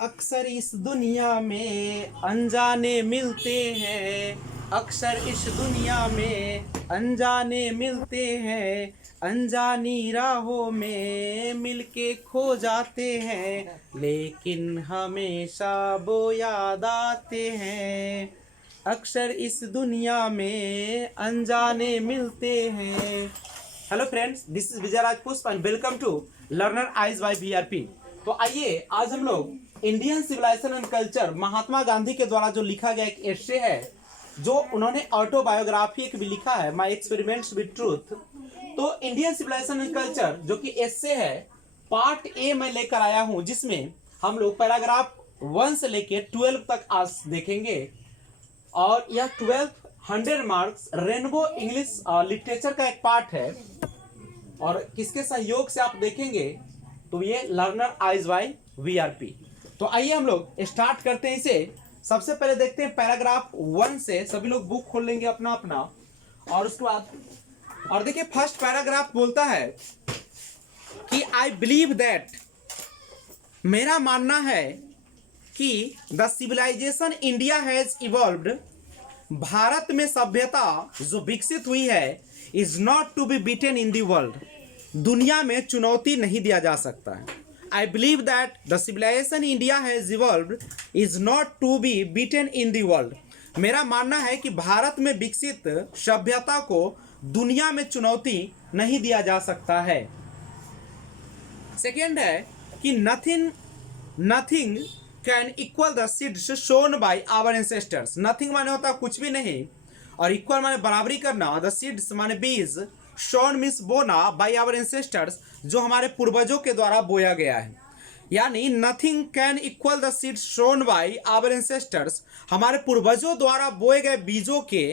अक्सर इस दुनिया में अनजाने मिलते हैं, अक्सर इस दुनिया में अनजाने मिलते हैं, अनजानी राहों में मिलके खो जाते हैं, लेकिन हमेशा वो याद आते हैं। अक्सर इस दुनिया में अनजाने मिलते हैं। Hello friends, this is Vijay Rajput and welcome to learner eyes by VRP. तो आइए आज हम लोग Indian civilisation and culture Mahatma Gandhi के द्वारा जो लिखा गया एक एस्से है, जो उन्होंने ऑटोबायोग्राफी एक भी लिखा है, माय एक्सपेरिमेंट्स विद ट्रूथ। तो इंडियन सिविलाइजेशन एंड कल्चर जो कि एस्से है, पार्ट ए मैं लेकर आया हूं, जिसमें हम लोग पैराग्राफ 1 से लेकर 12 तक आज देखेंगे। और यह 1200 मार्क्स रेनबो इंग्लिश लिटरेचर का एक पार्ट है। और किसके सहयोग से आप देखेंगे तो ये लर्नर आइज बाय वीआरपी। तो आइए हम लोग स्टार्ट करते हैं इसे। सबसे पहले देखते हैं पैराग्राफ 1 से। सभी लोग बुक खोल लेंगे अपना अपना, और उसके बाद और देखिए फर्स्ट पैराग्राफ बोलता है कि आई बिलीव दैट, मेरा मानना है कि the civilization India has evolved, Bharat में सभ्यता जो विकसित हुई है, is not to be beaten in the world, दुनिया में चुनौती नहीं दिया जा सकता है। I believe that the civilization India has evolved is not to be beaten in the world, मेरा मानना है कि भारत में विकसित सभ्यता को दुनिया में चुनौती नहीं दिया जा सकता है। सेकेंड है कि nothing can equal the seeds sown by our ancestors. Nothing माने होता कुछ भी नहीं, और इक्वल माने बराबरी करना, द सीड्स माने बीज, शोन मीन्स बोना, बाय आवर एंसेस्टर्स जो हमारे पूर्वजों के द्वारा बोया गया है। यानी nothing can equal the seeds sown by our ancestors, हमारे पूर्वजों द्वारा बोए गए बीजों के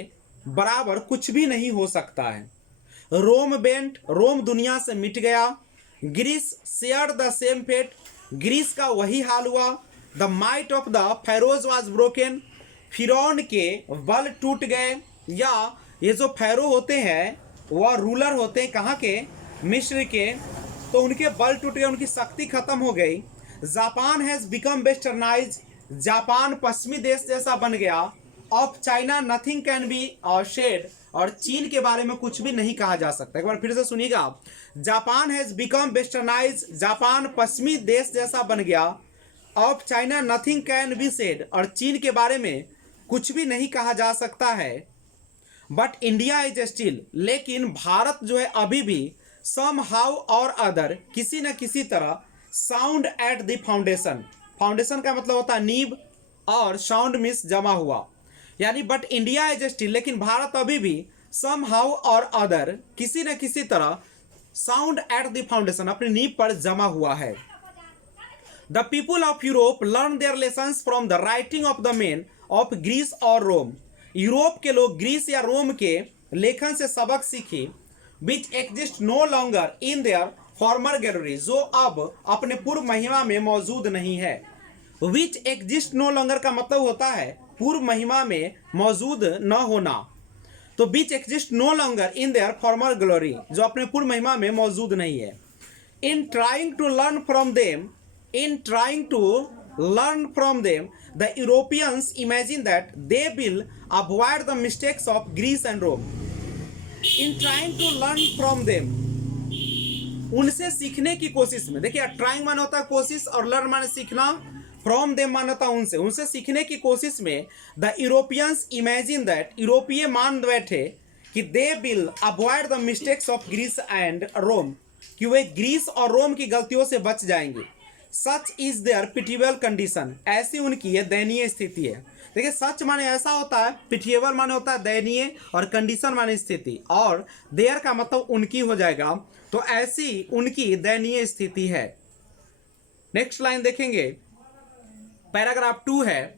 बराबर कुछ भी नहीं हो सकता है। रोम बेंट, रोम दुनिया से मिट गया। Greece share the same fate, Greece का वही हाल हुआ। The might of the Pharaohs was broken, फिरौन के बल टूट गए। या ये जो फैरो होते हैं वह रूलर होते हैं कहाँ के, मिस्र के, तो उनके बल टूट गए, उनकी शक्ति खत्म हो गई। Japan has become westernize, Japan पश्चिमी देश जैसा बन गया। Of China nothing can be said, और चीन के बारे में कुछ भी नहीं कहा जा सकता। एक बार फिर से सुनिएगा, Japan has become westernize, Japan पश्चिमी देश जैसा बन गया। Of China nothing can be said, और चीन के बारे में कुछ भी नहीं कहा जा सकता है। बट इंडिया इज स्टिल, लेकिन भारत जो है अभी भी सम हाउ और अदर, किसी न किसी तरह, sound at the foundation, foundation का मतलब होता है नींव, और साउंड मीन्स जमा हुआ। यानी बट इंडिया इज स्टिल, लेकिन भारत अभी भी सम हाउ और अदर, किसी न किसी तरह, साउंड एट द फाउंडेशन, अपनी नींव पर जमा हुआ है। The people of Europe learn their lessons from the writing of the men of Greece और रोम, यूरोप के लोग ग्रीस या रोम के लेखन से सबक सीखे। Which exist no longer in their former glory, जो अब अपने पूर्व महिमा में मौजूद नहीं है। विच एग्जिस्ट नो लॉन्गर का मतलब होता है पूर्व महिमा में मौजूद न होना। तो which exist no longer in their former glory, जो अपने पूर्व महिमा में मौजूद नहीं है। In trying to learn from them, in trying to learn from them, the Europeans imagine that they will avoid the mistakes of Greece and Rome. In trying to learn from them, उनसे सीखने की कोशिश में, देखिए trying माने होता है कोशिश, और लर्न माने सीखना, फ्रॉम देम माने होता उनसे, उनसे सीखने की कोशिश में द यूरोपियंस इमेजिन दैट, यूरोपीय मान बैठे कि they will avoid the mistakes of Greece and Rome, कि वे ग्रीस और रोम की गलतियों से बच जाएंगे। Such is their pitiable condition, ऐसी उनकी ये दयनीय स्थिति है। देखिए सच माने ऐसा होता है, पिटिएबल माने होता है दयनीय, और कंडीशन माने स्थिति, और देयर का मतलब उनकी हो जाएगा। तो ऐसी उनकी दयनीय स्थिति है। नेक्स्ट लाइन देखेंगे, पैराग्राफ 2 है,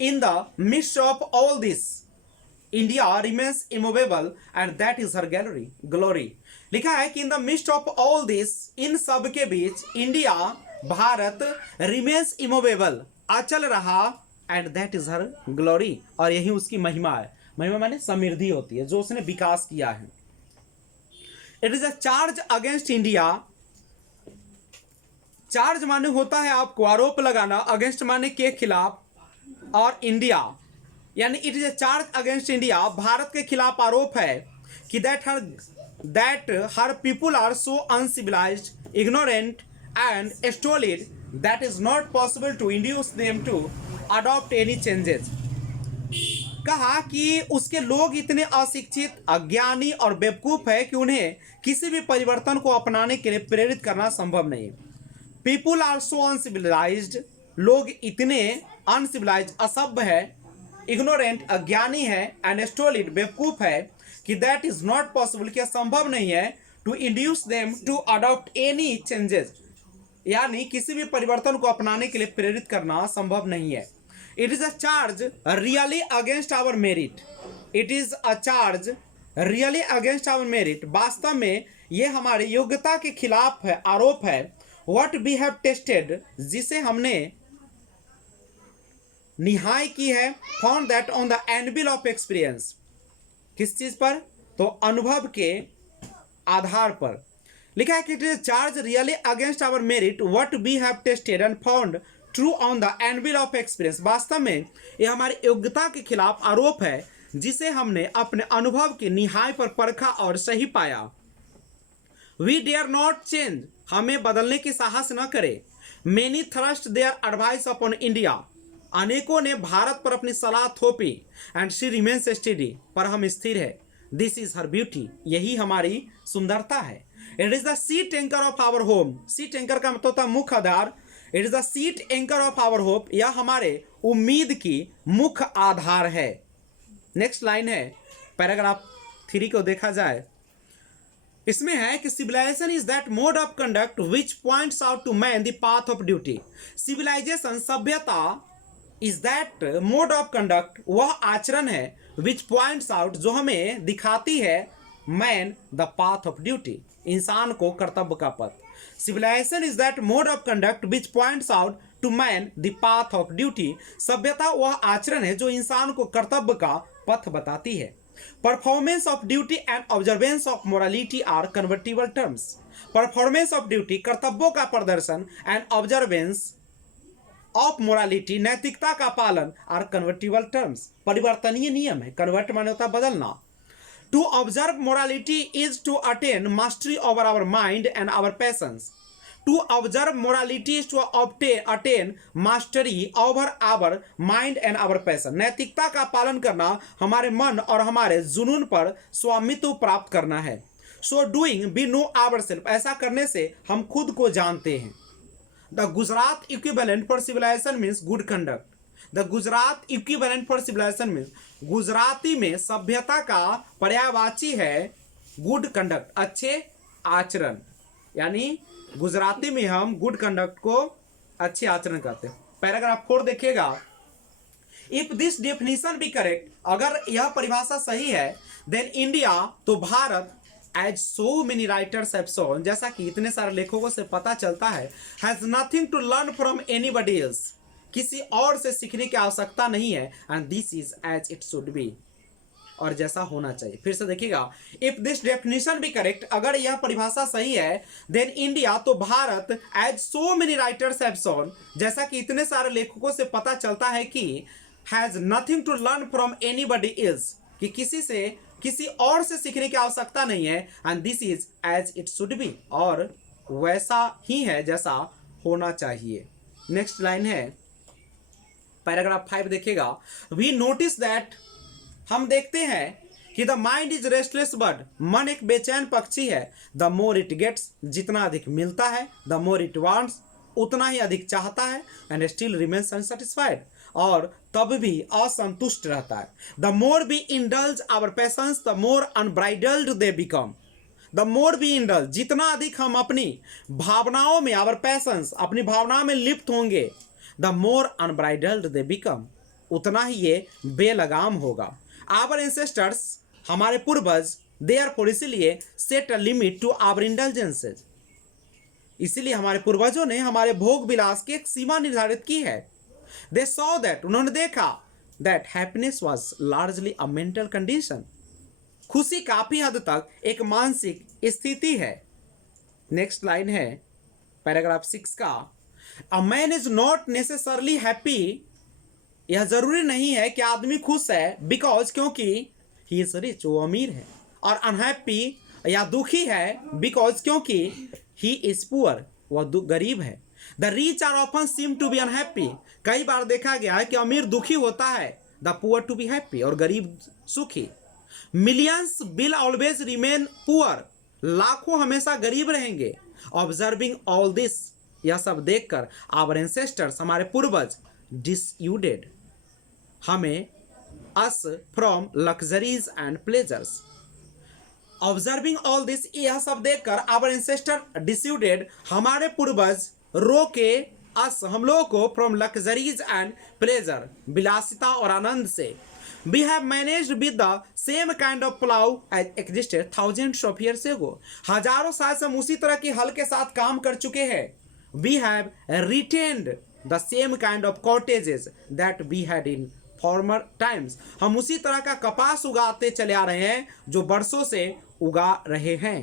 in the mist of all this India remains immovable and that is her glory. लिखा है कि in the mist of all this, इन सब के बीच इंडिया, भारत, रिमेन्स इमूवेबल, अचल रहा, and that is her glory, और यही उसकी महिमा है। महिमा माने समृद्धि होती है, जो उसने विकास किया है। It is a charge against India charge माने होता है आपको आरोप लगाना, अगेंस्ट माने के खिलाफ, और इंडिया यानी it is a charge against India, Bharat के खिलाफ आरोप है कि that her people are so uncivilised, ignorant and stolid that is not possible to induce them to adopt any changes. कहा कि उसके लोग इतने अशिक्षित, अज्ञानी और बेवकूफ है कि उन्हें किसी भी परिवर्तन को अपनाने के लिए प्रेरित करना संभव नहीं। पीपुल आर सो अनसिविलाइज्ड, लोग इतने अनसिविलाइज्ड, असभ्य है, इग्नोरेंट अज्ञानी है, एंड स्टोलिड बेवकूफ है कि दैट इज नॉट पॉसिबल, क्या संभव नहीं है, to induce them to adopt any changes, यानी किसी भी परिवर्तन को अपनाने के लिए प्रेरित करना संभव नहीं है। It is a charge really against our merit, it is a charge really against our merit, वास्तव में यह हमारी योग्यता के खिलाफ है, आरोप है। व्हाट वी हैव टेस्टेड, जिसे हमने निहाय की है, found that on the anvil of experience, किस चीज पर, तो अनुभव के आधार पर लिखा है कि it is charge really against our merit, what we have tested and found true on the anvil of experience, वास्तव में यह हमारी योग्यता के खिलाफ आरोप है जिसे हमने अपने अनुभव के निहाय पर परखा और सही पाया। वी डेयर नॉट चेंज, हमें बदलने की साहस न करे। Many thrust their advice upon India, अनेकों ने भारत पर अपनी सलाह थोपी, एंड शी रिमेन्स स्टेडी, पर हम स्थिर है। दिस इज हर ब्यूटी, यही हमारी सुंदरता है। It is the sheet anchor of our home, sheet anchor का मतलब होता है मुख्य आधार। It is the sheet anchor of our hope, यह हमारे उम्मीद की मुख्य आधार है। नेक्स्ट लाइन है पैराग्राफ 3 को देखा जाए, इसमें है कि civilization is that mode of conduct which points out to man the path of duty. Civilization, सभ्यता, is that mode of conduct, वह आचरण है, विच पॉइंट्स आउट, जो हमें दिखाती है, man the path of duty, इंसान को कर्तव्य का पथ। Civilization is that mode of conduct which points out to man the path of duty, सभ्यता वह आचरण है जो इंसान को कर्तव्य का पथ बताती है। Performance of duty and observance of morality are convertible terms. Performance of duty, कर्तव्यों का प्रदर्शन, एंड ऑब्जर्वेंस ऑफ मोरालिटी, नैतिकता का पालन, आर कन्वर्टिबल टर्म्स, परिवर्तनीय नियम है। कन्वर्ट माने होता है बदलना। To observe morality is to attain mastery over our mind and our passions. To observe morality is to attain mastery over our mind and our passion, नैतिकता का पालन करना, हमारे मन और हमारे जुनून पर स्वामित्व प्राप्त करना है। So doing we know ourself, ऐसा करने से हम खुद को जानते हैं। The Gujarat equivalent for civilization means good conduct. The Gujarat equivalent for civilization means, Gujarati में सभ्यता का पर्यायवाची है गुड कंडक्ट, अच्छे आचरण, यानी गुजराती में हम गुड कंडक्ट को अच्छे आचरण कहते हैं। पैराग्राफ 4 देखिएगा, if this definition be correct, अगर यह परिभाषा सही है, देन इंडिया, तो Bharat, as so many writers have shown, जैसा कि इतने सारे लेखकों से पता चलता है, has nothing to learn from anybody else, किसी और से सीखने की आवश्यकता नहीं है, and this is as it should be, और जैसा होना चाहिए। फिर से देखिएगा, if this definition be correct, अगर यह परिभाषा सही है, देन इंडिया, तो Bharat, as so many writers have shown, जैसा कि इतने सारे लेखकों से पता चलता है कि has nothing to learn from anybody else, कि किसी और से सीखने की आवश्यकता नहीं है, and this is as it should be, और वैसा ही है जैसा होना चाहिए। नेक्स्ट लाइन है पैराग्राफ 5 देखिएगा, वी नोटिस दैट, हम देखते हैं कि the mind is restless bird, मन एक बेचैन पक्षी है, द मोर इट गेट्स, जितना अधिक मिलता है, द मोर इट वांट्स, उतना ही अधिक चाहता है, एंड स्टिल रिमेन्स अनसेटिस्फाइड, और तब भी असंतुष्ट रहता है। The more we indulge our passions, the more unbridled they become. The more we indulge, जितना अधिक हम अपनी भावनाओं में, आवर पैशंस, अपनी भावनाओं में लिप्त होंगे, the more unbridled they become, उतना ही ये बेलगाम होगा। आवर एंसेस्टर्स, हमारे पूर्वज, देयरफॉर, इसीलिए, set a limit to our indulgences, इसीलिए हमारे पूर्वजों ने हमारे भोग विलास की एक सीमा निर्धारित की है। They saw that, उन्होंने देखा, that happiness was largely a mental condition, खुशी काफी हद तक एक मानसिक स्थिति है। नेक्स्ट लाइन है पैराग्राफ 6 का, a man is not necessarily happy, यह जरूरी नहीं है कि आदमी खुश है, बिकॉज क्योंकि ही इज रिच, वो अमीर है, और अनहैप्पी या दुखी है, बिकॉज क्योंकि ही इज पुअर, वह गरीब है। The rich are often seem to be unhappy, कई बार देखा गया है कि अमीर दुखी होता है, the poor to be happy, और गरीब सुखी। Millions will always remain poor, लाखों हमेशा गरीब रहेंगे। ऑब्जर्विंग ऑल दिस, यह सब देखकर आवर एंसेस्टर्स, हमारे पूर्वज, डिसयूडेड, हमें us from luxuries and pleasures. Observing all this, यह सब देखकर आवर एंसेस्टर डिसयूडेड, हमारे पूर्वज रोके, अस, हम लोगों को, फ्रॉम लग्जरीज एंड प्लेजर, विलासिता और आनंद से। We have managed with the same kind of plow as existed thousands of years ago. हजारों साल से हम उसी तरह के हल के साथ काम कर चुके हैं। We have retained the same kind of cottages that we had in former times. हम उसी तरह का कपास उगाते चले आ रहे हैं जो बरसों से उगा रहे हैं।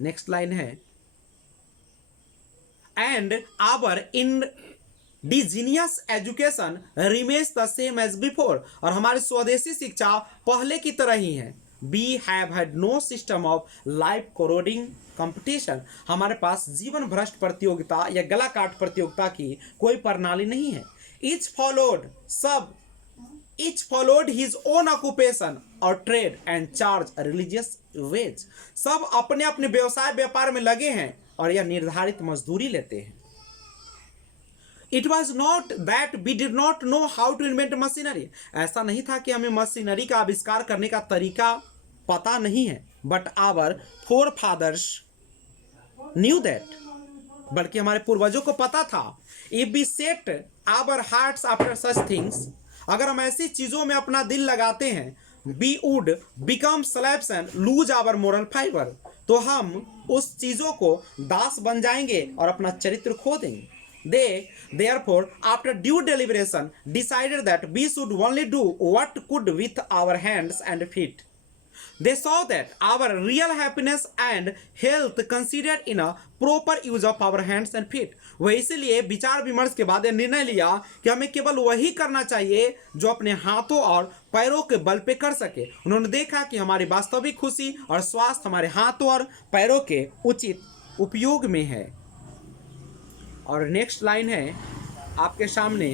नेक्स्ट लाइन है, and our indigenous education remains the same as before, और हमारी स्वदेशी शिक्षा पहले की तरह ही है। We have had no system of life corroding competition, हमारे पास जीवन भ्रष्ट प्रतियोगिता या गला काट प्रतियोगिता की कोई प्रणाली नहीं है। Each followed his own occupation और trade and charge religious wage, सब अपने अपने व्यवसाय व्यापार में लगे हैं और यह निर्धारित मजदूरी लेते हैं। It was not that we did not know how to invent machinery, ऐसा नहीं था कि हमें मशीनरी का आविष्कार करने का तरीका पता नहीं है, but our forefathers knew that, बल्कि हमारे पूर्वजों को पता था। If we set our hearts after such things, अगर हम ऐसी चीजों में अपना दिल लगाते हैं, we would become slaves and lose our moral fiber, तो हम उस चीजों को दास बन जाएंगे और अपना चरित्र खो देंगे। They therefore after due deliberation decided that we should only do what could with our hands and feet. They saw that our real happiness and health considered in a proper use of our hands and feet. वह इसलिए विचार विमर्श के बाद निर्णय लिया कि हमें केवल वही करना चाहिए जो अपने हाथों और पैरों के बल पे कर सके। उन्होंने देखा कि हमारी वास्तविक खुशी और स्वास्थ्य हमारे हाथों और पैरों के उचित उपयोग में है। और नेक्स्ट लाइन है आपके सामने,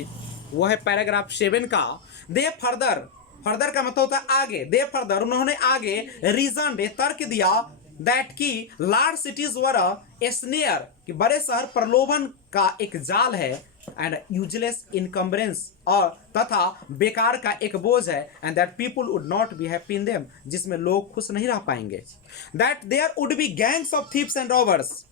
वो है पैराग्राफ 7 का। दे फर्दर का मतलब होता है आगे। दे फर्दर, उन्होंने आगे रीजन तर्क दिया दैट की लार्ज सिटीज वर अ स्नेयर, कि बड़े शहर प्रलोभन का एक जाल है, एंड यूजलेस इनकम्बरेंस, और तथा बेकार का एक बोझ है, and that people would not be happy in them, जिसमें लोग खुश नहीं रह पाएंगे। That there would be gangs of thieves and robbers,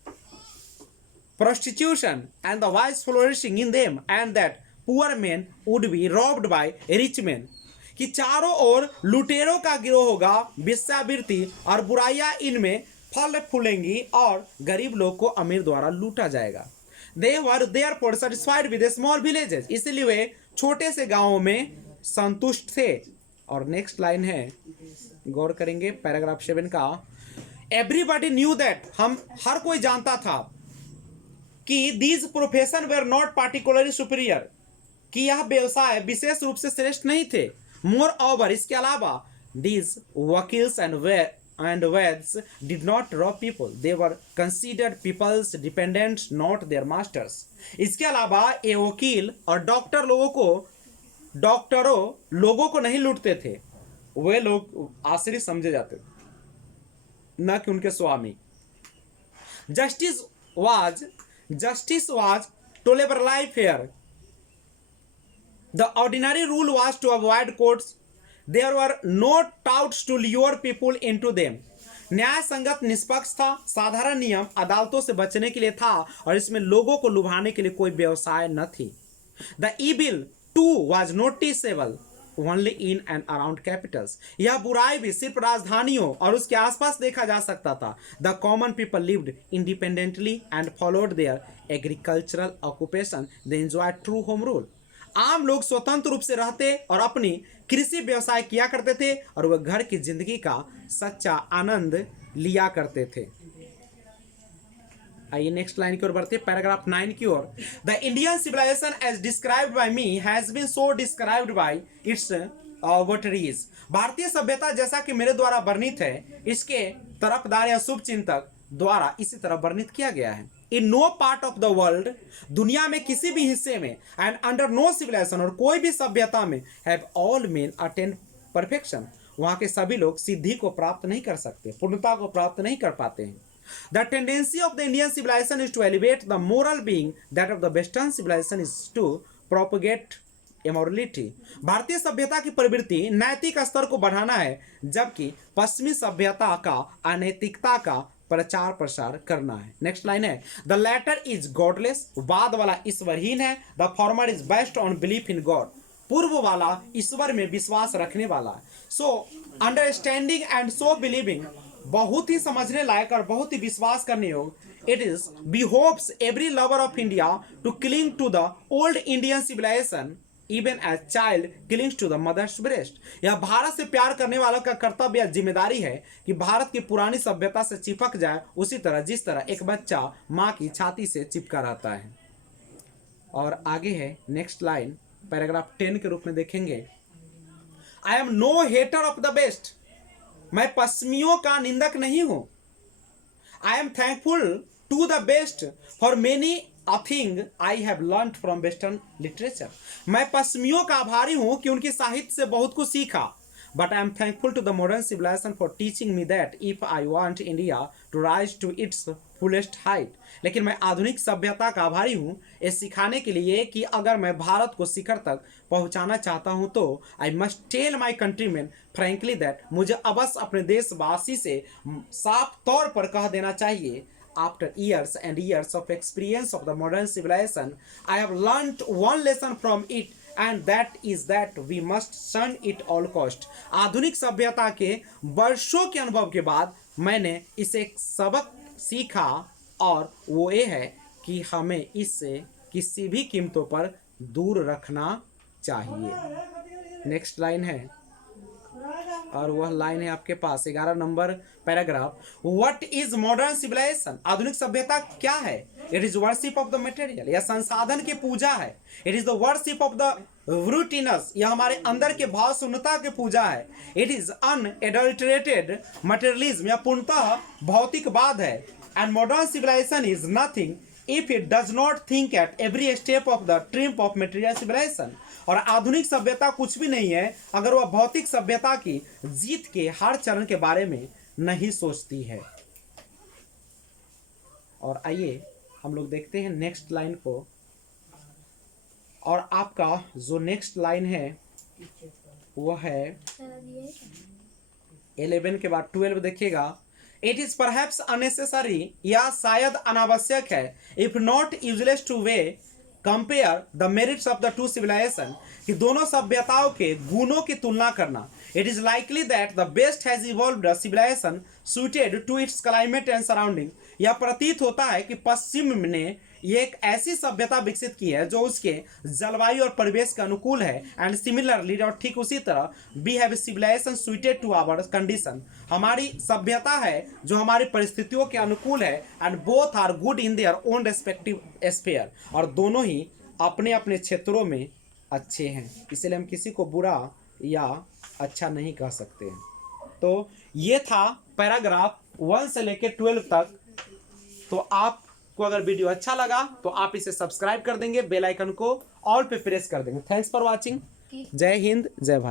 prostitution and the vice flourishing in them, and that poor men would be robbed by rich men, कि चारों ओर लुटेरों का गिरोह होगा, वेश्यावृत्ति और बुराइयां इनमें फल फूलेंगी और गरीब लोग को अमीर द्वारा लूटा जाएगा। They were therefore satisfied with the small villages, इसलिए वे छोटे से गांवों में संतुष्ट थे। और नेक्स्ट लाइन है, गौर करेंगे पैराग्राफ 7 का। Everybody knew that, हम हर कोई जानता था कि these profession were not particularly superior, कि यह व्यवसाय विशेष रूप से श्रेष्ठ नहीं थे। मोर ओवर, इसके अलावा, these vakils and vaids did not rob people, they were considered people's dependents, not their masters. इसके अलावा ये वकील और डॉक्टरों लोगों को नहीं लूटते थे, वे लोग आश्रित समझे जाते थे, न कि उनके स्वामी। Justice was to liberalize fair. The ordinary rule was to avoid courts. There were no touts to lure people into them. न्याय संगत निष्पक्ष था, साधारण नियम अदालतों से बचने के लिए था, और इसमें लोगों को लुभाने के लिए कोई व्यवसाय न थी। The evil too was noticeable only in and around capitals. यह बुराई भी सिर्फ राजधानियों और उसके आसपास देखा जा सकता था। The common people lived independently and followed their agricultural occupation. They enjoyed true home rule. आम लोग स्वतंत्र रूप से रहते और अपनी कृषि व्यवसाय किया करते थे, और वह घर की जिंदगी का सच्चा आनंद लिया करते थे। आइए नेक्स्ट लाइन की ओर बढ़ते हैं, पैराग्राफ 9 की ओर। The Indian civilization as described by me has been so described by its votaries. भारतीय सभ्यता जैसा कि मेरे द्वारा वर्णित है, इसके तरफदार या शुभ चिंतक द्वारा इसी तरह वर्णित किया गया है। In no part of the world, दुनिया में किसी भी हिस्से में, एंड अंडर नो सिविलाइजेशन, और कोई भी सभ्यता में, have all main attain perfection, वहां के सभी लोग सिद्धि को प्राप्त नहीं कर सकते, पूर्णता को प्राप्त नहीं कर पाते हैं। The tendency of the Indian civilization is to elevate the moral being, that of the western civilization is to propagate immorality. भारतीय सभ्यता की प्रवृत्ति नैतिक स्तर को बढ़ाना है, जबकि पश्चिमी सभ्यता का अनैतिकता का प्रचार प्रसार करना है। नेक्स्ट लाइन है, द लैटर इज गॉडलेस, वाद वाला ईश्वरहीन है। The former is based on belief in God, पूर्व वाला ईश्वर में विश्वास रखने वाला है। So understanding and so believing, बहुत ही समझने लायक और बहुत ही विश्वास करने योग्य। It is behoves every lover of India to cling to the old Indian civilization even as child clings to the mother's breast. यह भारत से प्यार करने वालों का कर्तव्य या जिम्मेदारी है कि भारत की पुरानी सभ्यता से चिपक जाए, उसी तरह जिस तरह एक बच्चा माँ की छाती से चिपका रहता है। और आगे है नेक्स्ट लाइन, पैराग्राफ 10 के रूप में देखेंगे। I am no hater of the West, मैं पश्चिमियों का निंदक नहीं हूं। I am thankful to the West for many a thing I have learn from western literature, मैं पश्चिमियों का आभारी हूं कि उनकी साहित्य से बहुत कुछ सीखा। But I am thankful to the modern civilization for teaching me that if I want India to rise to its fullest height, लेकिन मैं आधुनिक सभ्यता का आभारी हूं ये सिखाने के लिए कि अगर मैं भारत को शिखर तक पहुंचाना चाहता हूं तो I must tell my countryman frankly that, मुझे अवश्य अपने देशवासी से साफ तौर पर कह देना चाहिए। After years and years of experience of the modern civilization, I have learnt one lesson from it, and that is that we must shun it all cost. आधुनिक सभ्यता के वर्षों के अनुभव के बाद मैंने इसे एक सबक सीखा, और वो ये है कि हमें इससे किसी भी कीमतों पर दूर रखना चाहिए। नेक्स्ट लाइन है, और वह लाइन है आपके पास 11 number paragraph. What is modern civilization, आधुनिक सभ्यता क्या है? It is worship of the material, यह संसाधन की पूजा है। It is the worship of the routines, यह हमारे अंदर के भाव शून्यता की पूजा है। इट इज अनएडल्टरेटेड मटेरियलिज्म, यह पूर्णतः भौतिकवाद है। And modern civilization is nothing if it does not think at every step of the triumph of material civilization, और आधुनिक सभ्यता कुछ भी नहीं है अगर वह भौतिक सभ्यता की जीत के हर चरण के बारे में नहीं सोचती है। और आइए हम लोग देखते हैं नेक्स्ट लाइन को, और आपका जो नेक्स्ट लाइन है वह है 11 के बाद 12 देखिएगा। इट इज परहैप्स अननेसेसरी, या शायद अनावश्यक है, if not useless to weigh compare the merits of the two civilization, कि दोनों सभ्यताओं के गुणों की तुलना करना। It is likely that the West has evolved a civilization suited to its climate and surrounding, यह प्रतीत होता है कि पश्चिम ने ये एक ऐसी सभ्यता विकसित की है जो उसके जलवायु और परिवेश के अनुकूल है। एंड सिमिलरली, और ठीक उसी तरह, we have civilization suited to our condition, हमारी सभ्यता है जो हमारी परिस्थितियों के अनुकूल है। And both are good in their own respective sphere, और दोनों ही अपने अपने क्षेत्रों में अच्छे हैं, इसलिए हम किसी को बुरा या अच्छा नहीं कह सकते हैं। तो ये था पैराग्राफ 1 से लेकर 12 तक। तो आपको अगर वीडियो अच्छा लगा तो आप इसे सब्सक्राइब कर देंगे, बेल आइकन को ऑल पे प्रेस कर देंगे। Thanks for watching. जय हिंद, जय भारत।